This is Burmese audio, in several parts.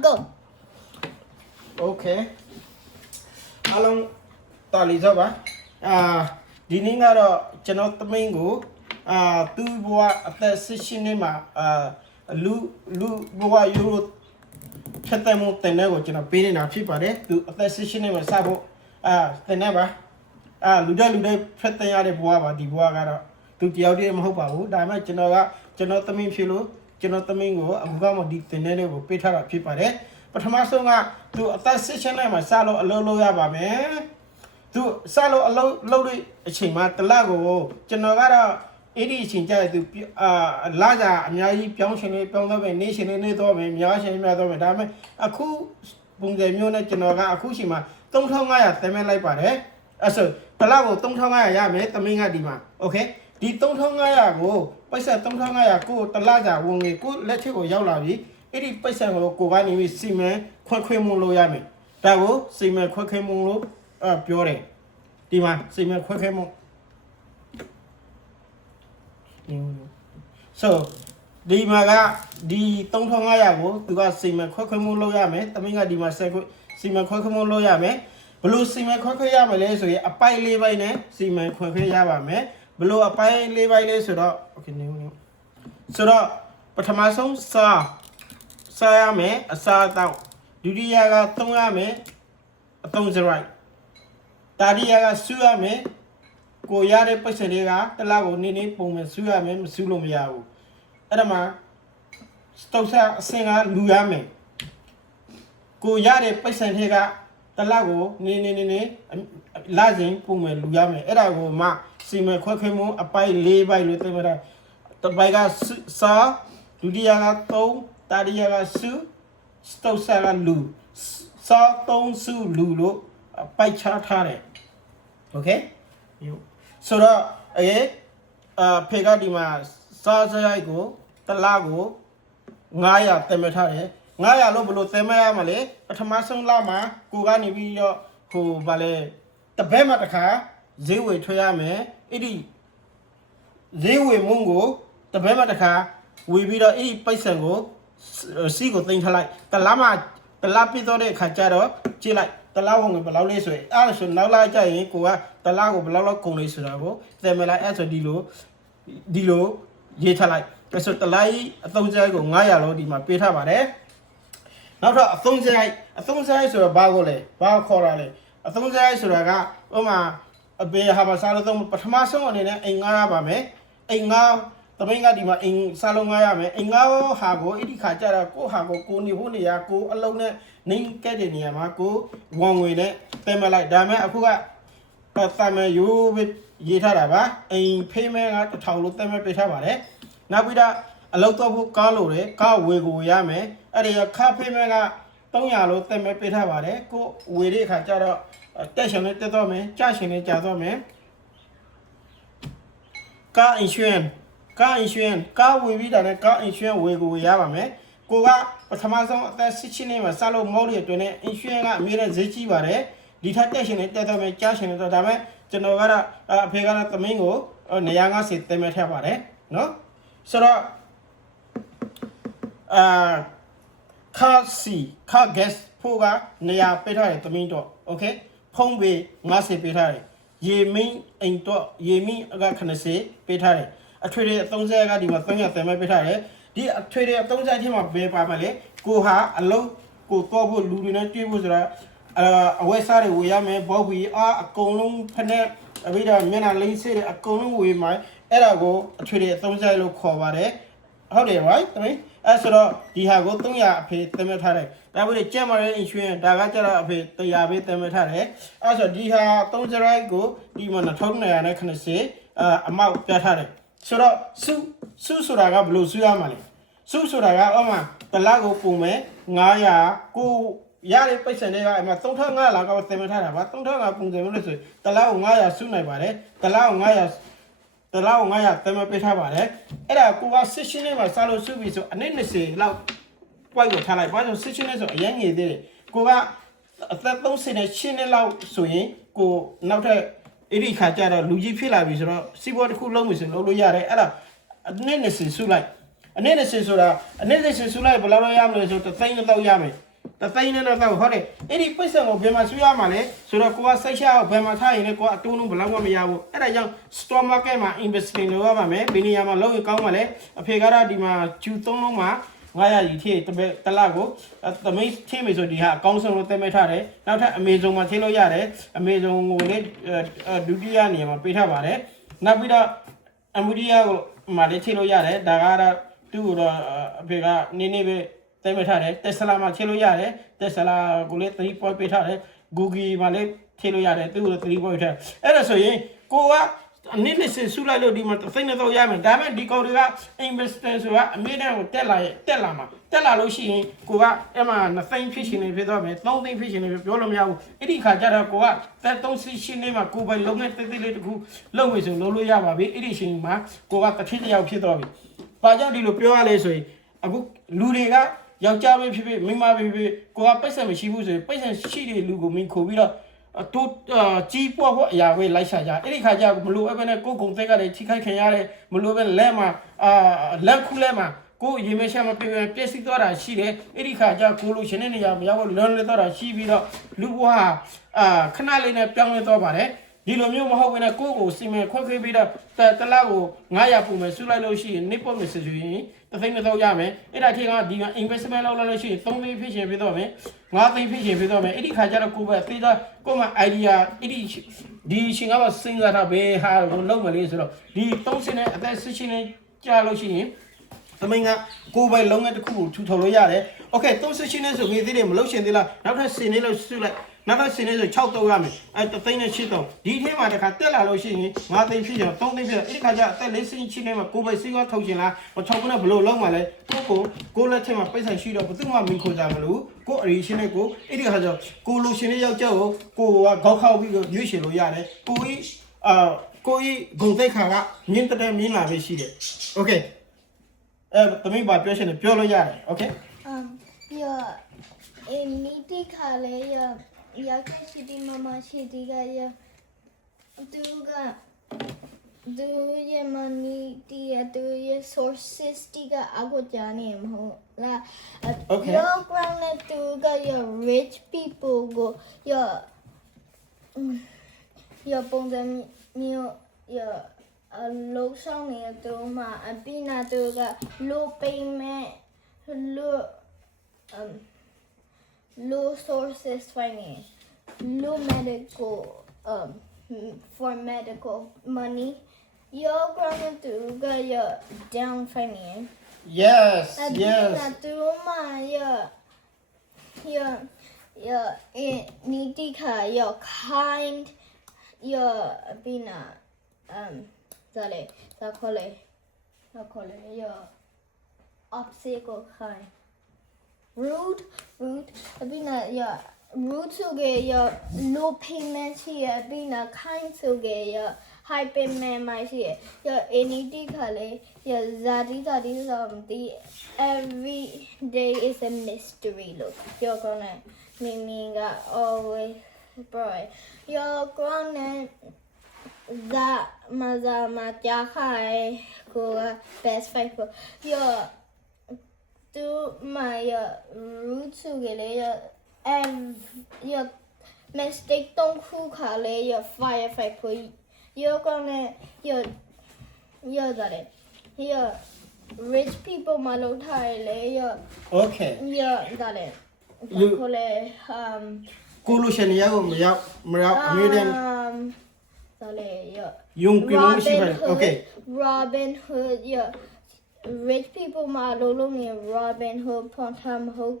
Go. Okay. Along Talizaba. Diningaro Janot Mingo. Tu boa at the Sishinima. Lu boa Euro Chatamo Tenego, Janapin, Chipare, to at the Sishinima Sabo. Teneva. Luda Pretayade Boava, di Boagara. To the Audium Hopa, Dama Genoa, Genotamin Filo. Genotamingo, Agamo di Tenego, Peter Chipare. But Hamasonga to a session and my salo a low yaba to salo a low chima, the lago, Genogara, 80 chinja to Laga, Miai, Pyonchen, Pondome, Nation, and Nidome, Miash, Madame, Dame, a cool Bungamuna, Genoga, Akushima, Tom Tonga, Temelai Pare. So, the lago, Tom Tonga, Yame, Taminga Dima, okay? The Tom Tonga go, Pisa Tom Tonga go, the Laga, won't be good, let you go Yaulavi. 80% of Kovani with Sime, Quaquemulo Yami. Dago, Sime Quaquemulo, Pure. Dima, Sime Quaquemo. So, Dimaga, the Tontongayago, to got Sime Quaquemulo Yame, Taminga Dima Seco, Sime Quaquemulo Yame, Blue Sime Quaquayame, so a pie levine, Sime Quaquayame, below a pie levine, so that, okay, so that, but Tamason saw. Sayame, a Sata, Dudiaga, Tongame, a Tong's right. Tadiaga, Suame, Goyare Pasadega, the Lago Nini, Pum, Suame, Sulum Yao. Adama, Stosa, Singer, Luame. Goyare Pasadega, the Lago, Nini, Lazing, Pum, Luame, Edago, Ma, Sima Quakemo, a pie lay by Lutemera. The Baga Sa, Dudiaga, Tong. Tadiaga Su, Stosaga Lu, Sa Tong Su Lulu, by Chartare. Okay? So, Pegadima, Sazaigo, the Lago, Naya Temetare, Naya Lobulu Temea Male, a Tamason Lama, Kugani Vio, who Vale, the Bemataka, Zewe Toyame, Idi, Zewe Mungo, the Bemataka, we be the E Paisango. Sigo thing like the Lama, the Lapito de Cacharo, Chila, the Lavong of Laulesway, Alison, Naula Jay, Kua, the Lago Blala Conisabo, the Mela Eto Dilo, Yeta like. That's what the Lai, a Thonzago, Nayalo, di Mapita Vare. Not a Thonzai or a Bagole, Bagorale, a Thonzai Suraga, Oma, a Bay Habasaladom, but Mason in Arabame, Inga. Taminga Dima in Salongayame, Ingao Hago, Idicajara, Ko Hago, Kunihunia, alone, Ning Kediniamaku, one with it, Temelite Dame, Akuga, Tame, you with Yitaraba, in payment at the Taulu Teme Petavare. Nabida, a lot of Kalore, Kawigu Yame, at a car payment Tonyalo Teme Petavare, go with it, Hajara, Station at the Dome, Jashin at Jadome, Car insurance. Car insurance, car will be done, car insurance will go Yavame. Goga, but Tamason, that Sicilian, Salo Mori, insurance, Miran Zichi Vare, detection at the Jashin at the Dame, Genovara, Pegana Domingo, or Nayanga sit them at Havare, no? So, car C, car guest, Poga, Naya Petare, Domingo, okay? Pongwe, Masi Petare, ye mean, and ye mean, I can say, Petare. A trade at Tonzaga, the Mathonia Thermopetare, the trade at Tonza him of Bay Pamale, go ha, a low, go Tobo, Ludina, Tibusra, a West Side, Wiame, Bobby, a column, Pene, a reader, Mena Lindsay, a column with my Erago, a trade at Tonzalo Covare. How they right? I mean, as so, the Hagotonia pay Temetare. That would a general insurance, Dagatara pay the Yabe Temetare. As a Diha Tonzara go, even a tongue, and I can say, a mouth that So Suraga Blue Suamali. Suraga Oma, the Lago Pume, Naya, Go Yari Pasanega, and Matonga Lago Temetara, but Tonga Pumse, the Lao Naya Sunabare, the Lao Naya Temapetavare, Era Kuva Sicilian, Salo Subi, so an industry, Lao Quite Talai, one of Sicilians or young day. Kuva, don't say a chin lao swing, go not Eri Kajara, Luigi Pila, see what who long is in Oloyare, a nemesis who like a nemesis or a nemesis who like Bolaro Yam, so the thing about Yame. သိန်းနဲ့တော့ဟုတ်တယ်အဲ့ဒီပိတ်ဆက်ကိုဘယ်မှာဆွေးရမှာလဲဆိုတော့ကိုကစိတ်ချဘယ်မှာထားရင်လဲကိုကအတူတူဘယ်လောက်မှမရဘူးအဲ့ဒါကြောင့် stock market မှာ investing လုပ်ရပါမယ်ဘယ်နေရာမှာလုပ်ရင်ကောင်းမှာလဲအဖေကတော့ဒီမှာဂျူ3လုံးမှာ900ရီထည့်တလကိုသမီးထည့်မယ်ဆိုဒီဟာအကောင်းဆုံးလို့သတ်မှတ်ထားတယ်နောက်ထပ် Amazon မှာထည့်လို့ရတယ် Amazon ကိုလည်းဒုတိယနေရာမှာပေးထားပါတယ်နောက်ပြီးတော့ Nvidia ကိုမှာလည်းထည့်လို့ရတယ်ဒါကတော့သူ့ကိုတော့အဖေကနည်းနည်းပဲသတ်မှတ်ထားတယ် Tesla မှာထည့်လို့ရတယ် Tesla ကိုလည်း3 point ပေးထားတယ် Google မှာလည်းထည့်လို့ရတယ်သူ့ကို3 point ထားအဲ့ဒါဆိုရင်ကိုကအနည်းနဲ့ဆူလိုက်လို့ဒီမှာသိနေတော့ရမယ်ဒါပေမဲ့ဒီကောင်တွေက investor ဆိုတာအမြဲတမ်းကိုတက်လာမှာတက်လာလို့ရှိရင်ကိုကအဲ့မှာ2သိန်းဖြစ်ရှင်နေဖြစ်တော့မယ်3သိန်းဖြစ်ရှင်နေပြောလို့မရဘူးအဲ့ဒီခါကျတော့ကိုကတက်3ရှင်နေမှာကိုပဲလုံးနဲ့တိတ်တိတ်လေးတခုလုံးဝဆိုလုံးလို့ရပါပြီအဲ့ဒီရှင်မှာကိုကတစ်ထစ်တစ်ယောက်ဖြစ်တော့ပြီဘာကြောင့်ဒီလိုပြောရလဲဆိုရင်အခုလူတွေကယောက်ျားပဲဖြစ်ဖြစ်မိန်းမပဲဖြစ်ဖြစ်ကိုကပိတ်ဆက်မရှိဘူးဆိုရင်ပိတ်ဆက်ရှိတဲ့လူကိုမင်းခိုးပြီးတော့တို့ကြီးပွားဖို့အရာပဲလိုက်ရှာကြအဲ့ဒီခါကျမလို့အဲ့ဘက်နဲ့ကိုကုံသက်ကလည်းထိခိုက်ခံရတယ်မလို့ပဲလက်မှာလက်ခုလက်မှာကိုရေမရှာမပြည့်စည်သွားတာရှိတယ်အဲ့ဒီခါကျကိုလို့ရှင်တဲ့နေရာမရောက်လို့လွန်လဲသွားတာရှိပြီးတော့လူဘွားခဏလေးနဲ့ပြောင်းလဲသွားပါတယ်ဒီလိုမျိုးမဟုတ်ဘဲနဲ့ကိုစီမံခွက်ခွေးပြီးတော့တလားကို900ပုံမယ်ဆူလိုက်လို့ရှိရင်နေပေါ်မယ်ဆိုရင်3သိန်းတော့ရမယ်အဲ့ဒါထိကဒီမှာ investment လုပ်လို့ရှိရင်3သိန်းဖြစ်ရှင်ဖြစ်တော့မယ်5သိန်းဖြစ်ရှင်ဖြစ်တော့မယ်အဲ့ဒီခါကျတော့ကိုပဲသေးတာကိုမှ idea အဲ့ဒီရှင်ကပါစဉ်းစားတာပဲဟာကိုလုံးမလေးဆိုတော့ဒီ3စင်းနဲ့အသက်16နဲ့ကြာလို့ရှိရင်သမင်းကကိုပဲလုံးငယ်တစ်ခုကိုထူထော်လို့ရတယ်โอเค38နဲ့ဆိုငွေသေးတယ်မလုပ်ရှင်သေးလားနောက်ထပ်10နဲ့လို့ဆူလိုက်နောက်ထပ်10နဲ့ဆို6တော့ရမယ်3သိန်းနဲ့8တော့ဒီထဲမှာတခါတက်လာလို့ရှိရင်5သိန်းဖြစ်ရော3သိန်းဖြစ်ရောအဲ့ဒီခါကျအသက်4သိန်းချင်းနဲ့မှာကိုပဲစီးပွားထုတ်ရှင်လား6ခုနဲ့ဘလို့လုံးမှာလဲကိုလက်ထက်မှာပိတ်ဆိုင်ရှိတော့ဘယ်သူမှမင်းခိုးကြမလို့ကိုအရီရှင်နဲ့ကိုအဲ့ဒီခါကျကိုလိုရှင်နဲ့ယောက်ျားကိုကခေါက်ခောက်ပြီးတော့ရွေးရှင်လို့ရတယ်ကိုကြီးကိုကြီးဂုံသိက်ခါကမြင်းတဲ့မြင်းလာပဲရှိတယ်โอเคသမီးဘာပြောရှင်လဲပြောလို့ရတယ်โอเคပြီးတော့နီတိခါလေရောက်ခဲ့ရှိဒီမမရှိဒီကရသူရဲ့မနီတီရသူရဲ့ sources တီကအကိုကြားနေမဟုတ်လား your ground နဲ့သူက your rich people ကို your ပုံစံမျိုး your လောက်ဆောင်နေတော့မှအပိနာသူက low payment low sources finance, low medical for medical money. You're going to get your down finance. Yes. Your nitika, your kind, your bina your obstacle kind. Rude, abina ya rude to get your low payment here, abina kind to get your high payment my here. Your anything kale, your zadi the every day is a mystery look. You're gonna meaning always bright. You're gonna that mazama jakai go best fight for your to my roots to get your mistake don't cook your firefight for you're gonna your that your rich people malo thai your okay your that you collusion American yung okay Robin Hood your rich people malo Robin Hood Pontham Hood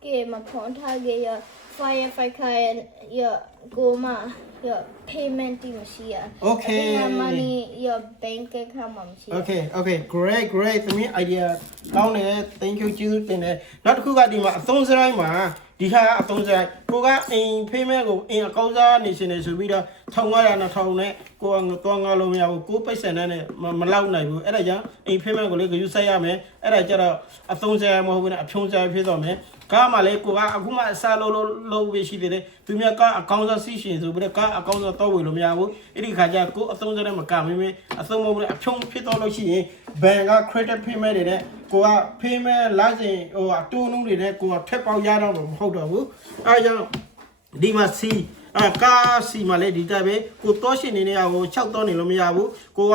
game upon target your firefighter your goma your payment machine okay money your bank account machine okay great သမီး idea ကောင်းတယ် thank you ကျေးဇူးတင်တယ်နောက်တစ်ခုကဒီမှာအသုံးစရိုင်းမှာဒီဟာအသုံးစရိုင်းကိုကအိမ် payment ကိုအိမ်အကောင့်စားနေရှင်နေဆိုပြီးတော့1500 2000နဲ့ကိုကသွားငါလို့မရဘူးကိုပိတ်ဆန်တဲ့မလောက်နိုင်ဘူးအဲ့ဒါကြောင့်အိမ် payment ကိုလည်းဂရုစိုက်ရမယ်အဲ့ဒါကြတော့အသုံးစရိုင်းမဟုတ်ဘူးနဲ့အဖြုံးစရိုင်းဖြစ်တော့မယ် ကားမှလည်းကိုကအခုမှအစားလို့ပဲရှိသေးတယ်သူများကအကောင်းဆုံးစီးရှင်ဆိုပြီးတော့ကားအကောင်းဆုံးတော့ဝေလို့မရဘူးအဲ့ဒီခါကျကိုအသုံးစတဲ့မကမင်းမင်းအသုံးမဟုတ်ဘူးအဖြုံးဖြစ်တော့လို့ရှိရင်ဘန်က credit payment တွေနဲ့ကိုက payment လာစဉ်ဟိုအတူနှုန်းတွေနဲ့ကိုကထက်ပေါက်ရတော့မဟုတ်တော့ဘူးအဲဒါကြောင့်ဒီမှာစီကားစီမှာလည်းဒီတိုက်ပဲကိုတော့ရှင်နေနေရကို6တော့နေလို့မရဘူးကို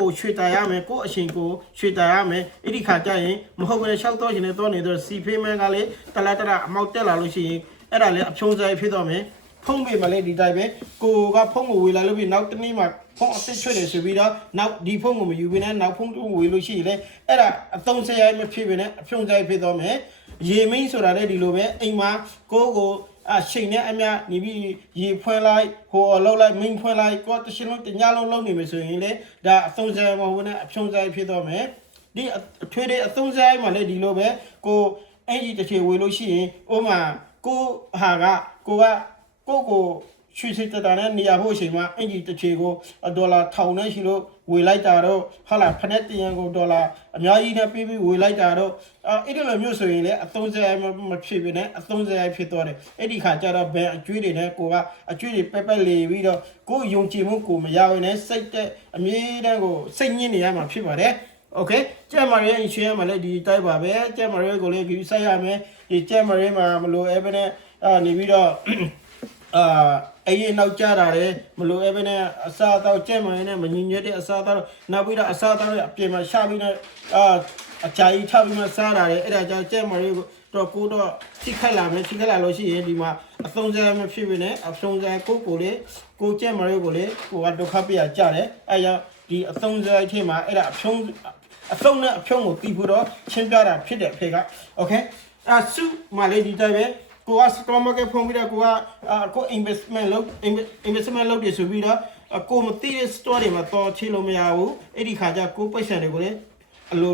ကိုရွှေတရရမယ်ကိုအရှင်ကိုရွှေတရရမယ်အဲ့ဒီခါကျရင်မဟုတ်ဘဲ6တော့ရှင်နေတော့နေတော့စီဖေးမဲကလည်းတလားအမောက်တက်လာလို့ရှိရင်အဲ့ဒါလည်းအဖြုံးစားဖြစ်တော့မယ်ဖုံးပေမှာလည်းဒီတိုက်ပဲကိုကဖုံးကိုဝေလာလို့ပြီးနောက်တနေ့မှဖုံးအစ်ချွတ်တယ်ဆိုပြီးတော့နောက်ဒီဖုံးကိုမယူဘဲနဲ့နောက်ဖုံးကိုဝေလို့ရှိရင်လည်းအဲ့ဒါအသုံးစရိုက်မဖြစ်ဘဲနဲ့အဖြုံးစားဖြစ်တော့မယ်ရေမင်းဆိုတာလည်းဒီလိုပဲအိမ်မှာကိုရှိန်နဲ့အမြနေပြီးရေဖွင့်လိုက်ဟိုလောက်လိုက်မင်းဖွင့်လိုက်ကိုတရှင်လုံးတညလုံးလုံးနေမယ်ဆိုရင်လေဒါအသုံးစရိုက်မဟုတ်ဘူးနဲ့အဖြုံးစားဖြစ်တော့မယ်ဒီအထွေးတဲ့အသုံးစရိုက်မှာလည်းဒီလိုပဲကိုအင်ဂျီတစ်ချေဝေလို့ရှိရင်ဥမာကိုဟာကကိုရွှေစစ်တာနဲ့နေရာဖို့အချိန်မှာအင်ဂျီတစ်ချေကိုဒေါ်လာ1000နဲ့ရှိလို့ဝေလိုက်တာတော့ဟာလာဖက်နဲ့တရန်ကိုဒေါ်လာအများကြီးနဲ့ပေးပြီးဝေလိုက်တာတော့အဲ့ဒီလိုမျိုးဆိုရင်လေအသုံးစရိုက်မဖြစ်ဘဲနဲ့အသုံးစရိုက်ဖြစ်သွားတယ်အဲ့ဒီခါကျတော့ဘယ်အကျွေးတွေနဲ့ကိုကအကျွေးတွေပက်လေပြီးတော့ကိုယုံကြည်မှုကိုမရဘဲနဲ့စိတ်တဲ့အမြဲတမ်းကိုစိတ်ညစ်နေရမှာဖြစ်ပါတယ်โอเคကျက်မာရီအင်ရှင်မှာလည်းဒီတိုက်ပါပဲကျက်မာရီကိုလည်းဂီဆိုင်ရမယ်ဒီကျက်မာရီမှာမလို့အဲ့ဘဲနဲ့နေပြီးတော့အေးနောက်ကြတာလေမလို့အဲ့ဘဲနဲ့အစားတော့ကျက်မာရီနဲ့မငြင်းညက်တဲ့အစားတော့နောက်ပြီးတော့အစားတော့အပြင်မှာရှာပြီးတော့အကြာကြီးထားပြီးမှစားတာလေအဲ့ဒါကြောင့်ကျက်မာရီကိုတော့ကိုတော့ထိခိုက်လာမယ်ထိခိုက်လာလို့ရှိရင်ဒီမှာအသုံးစားမဖြစ်ဘဲနဲ့အသုံးစားကိုကျက်မာရီကိုလေကိုကဒုက္ခပြရကြတယ်အဲ့ကြောင့်ဒီအသုံးစားအချိန်မှာအဲ့ဒါအသုံးနဲ့အဖြုံးကိုတီးဖို့တော့ချင်းပြတာဖြစ်တယ်အဖေကโอเคစုမလေးဒီတိုင်းပဲကိုက stock market ဖုံးပြီးတော့ကို investment လုပ်တယ်ဆိုပြီးတော့ကိုမသိတဲ့ store တွေမှာတော်ချလို့မရဘူးအဲ့ဒီခါကျကိုပိတ်ဆံတွေကိုလည်းအလို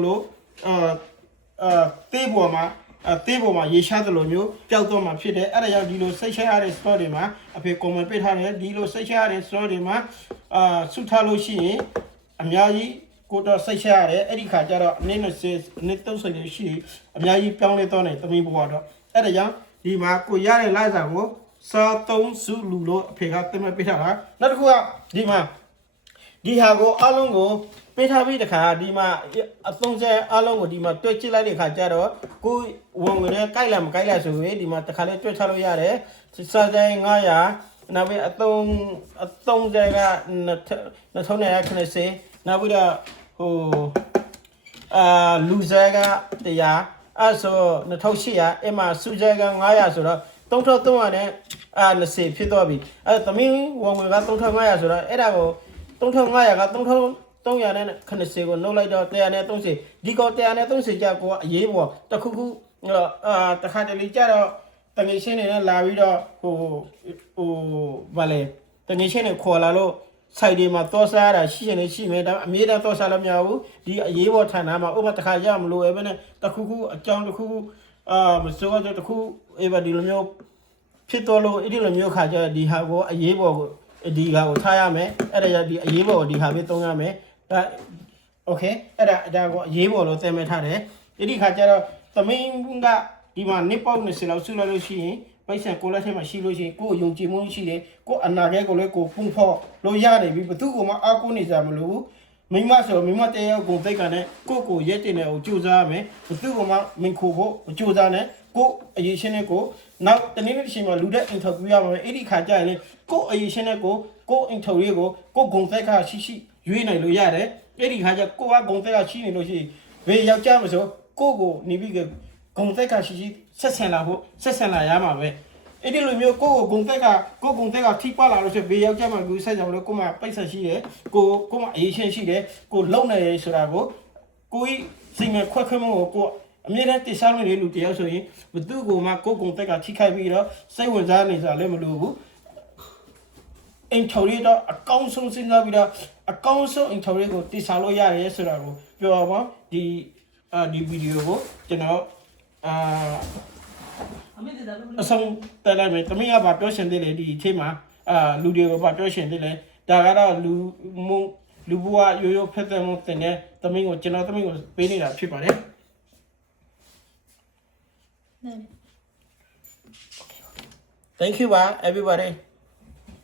တေးပေါ်မှာရေရှားသလိုမျိုးပျောက်တော့မှာဖြစ်တယ်အဲ့ဒါကြောင့်ဒီလိုစိတ်ချရတဲ့ store တွေမှာအဖေ comment ပေးထားတယ်ဒီလိုစိတ်ချရတဲ့ store တွေမှာစုထားလို့ရှိရင်အများကြီးကိုတော့စိတ်ချရတယ်အဲ့ဒီခါကျတော့နည်း30ရှိအများကြီးပြောင်းလဲတော့နေသမီးဘွားတော့အဲ့ဒါကြောင့်ဒီမှာကိုရတဲ့လိုက်စာကိုစား3စုလူလို့အဖေကတင်မပေးထားတာနောက်တစ်ခုကဒီမှာဒီဟာကိုအလုံးကိုပေးထားပြီးတခါဒီမှာအသုံးဆက်အလုံးကိုဒီမှာတွက်ကြည့်လိုက်တဲ့ခါကျတော့ကိုဝင်ဝင်နဲ့ကြိုက်လားမကြိုက်လားဆိုရင်ဒီမှာတခါလေးတွက်ချလို့ရတယ်စားတဲ့900နောက်ပြီးအသုံးဆက်က2090နောက်ပြီးတော့ဟိုလူဆက်က100အဲ့ဆို2800အဲ့မှာစုဆက်က900ဆိုတော့3300နဲ့20ဖြစ်သွားပြီအဲ့သမီးဝင်ဝင်က3500ဆိုတော့အဲ့ဒါကို3500က3300နဲ့90ကိုနှုတ်လိုက်တော့130ဒီကော130ကျကိုကအရေးပေါ်တစ်ခုခုတခါတလေကျတော့တငယ်ချင်းတွေနဲ့လာပြီးတော့ဗာလေတငယ်ချင်းတွေခေါ်လာလို့စိုက်တွေမှာတောစားရတာရှိရင်လည်းရှိမယ်ဒါအမြဲတမ်းတောစားလို့မရဘူးဒီအရေးပေါ်ဌာနမှာဥပမာတစ်ခါရမလို့အဲ့ဘယ်နဲ့တစ်ခုခုအကြောင်းတစ်ခုခုမစိုးရတစ်ခုအဲ့ဗဒီလိုမျိုးဖြစ်တော့လို့အဲ့ဒီလိုမျိုးခါကျဒီဟာကိုအရေးပေါ်ကိုဒီဟာကိုထားရမယ်အဲ့ဒါဒီအရေးပေါ်ကိုဒီဟာပြီးသုံးရမယ်ဒါโอเคအဲ့ဒါကိုအရေးပေါ်လို့သင်မဲ့ထားတယ်အဲ့ဒီခါကျတော့သမင်းကဒီမှာနစ်ပေါက်20လောက်ဆုလိုက်လို့ရှိရင်ပိုက်ဆံကိုလက်ထဲမှာရှိလို့ရှိရင်ကိုယ်ယုံကြည်မှုရှိတယ်ကိုယ်အနာဂတ်ကိုလည်းကိုယ်ပုံဖော်လို့ရတယ်ပြီးဘသူကမှအားကိုးနေကြမလို့မိမဆိုမိမတရားကိုသိက္ခာနဲ့ကိုရက်တင်တဲ့ကိုကြိုးစားရမယ်ဘသူကမှမင်ခိုဖို့မကြိုးစားနဲ့ကိုအရေးရှင်းတဲ့ကိုနောက်တနေ့တစ်ချိန်မှာလူတဲ့အင်တာဗျူးရမှာအဲ့ဒီခါကျရင်ကိုအရေးရှင်းတဲ့ကိုအင်တာဗျူးကိုဂုံသိက္ခာရှိရွေးနိုင်လို့ရတယ်အဲ့ဒီခါကျကိုကဂုံသိက္ခာရှိနေလို့ရှိရင်ဘယ်ယောက်ျားမဆိုကိုနေပြီးဂုံသိက္ခာရှိဆက်ဆံလာရမှာပဲအဲ့ဒီလိုမျိုးကိုဂုံသိက္ခာထိပါလာလို့ဆိုဘေးယောက်ျားမှကိုဆက်ကြမလို့ကိုမှပိတ်ဆက်ရှိတယ်ကိုမှအရေးရှင်းရှိတယ်ကိုလုံနေရဆိုတာကိုကြီးစိတ်နဲ့ခွက်ခွက်မှုကိုအမြဲတမ်းတိစားလို့နေလူတယောက်ဆိုရင်ဘသူကမှကိုဂုံသိက္ခာထိခိုက်ပြီးတော့စိတ်ဝင်စားနေစားလည်းမလို့ဘူးအင်ထော်ရီတော့အကောင်းဆုံးစဉ်းစားပြီးတော့အကောင်းဆုံးအင်ထော်ရီကိုတိစားလို့ရတယ်ဆိုတာကိုပြောပါဒီဗီဒီယိုကိုကျွန်တော်အဆုံးတက်လိုက်မယ်တမင်ကဘာပြောရှင်သေးလဲဒီအချိန်မှာလူတွေကိုဘာပြောရှင်သေးလဲဒါကတော့လူဘဝရိုးဖက်တဲ့မှုတင်တဲ့တမင်ကိုကျွန်တော်တမင်ကိုပေးနေတာဖြစ်ပါတယ် Thank you, everybody.